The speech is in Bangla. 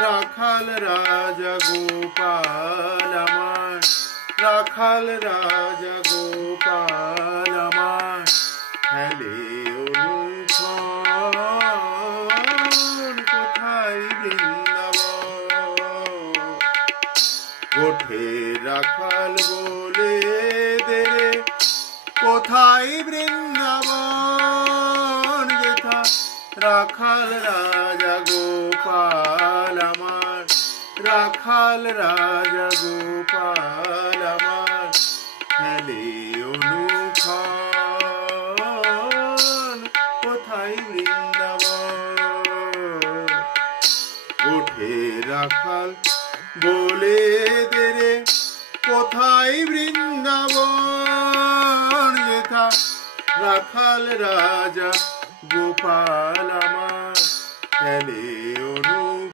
রাখাল রাজা গোপাল আমার, রাখাল রাজা গোপাল আমার, খেলে অনুক্ষণ কোথায় বৃন্দাবন। গোঠে রাখাল বলে দেরে কোথায় বৃন্দাবন। যেথা রাখাল রাজা গোপাল আমার, রাখাল রাজা গোপাল আমার, খেলে অনুক্ষণ কোথায় বৃন্দাবন। গোঠে রাখাল বলে দেরে কোথায় বৃন্দাবন। যেথা রাখাল রাজা গোপাল আমার, খেলে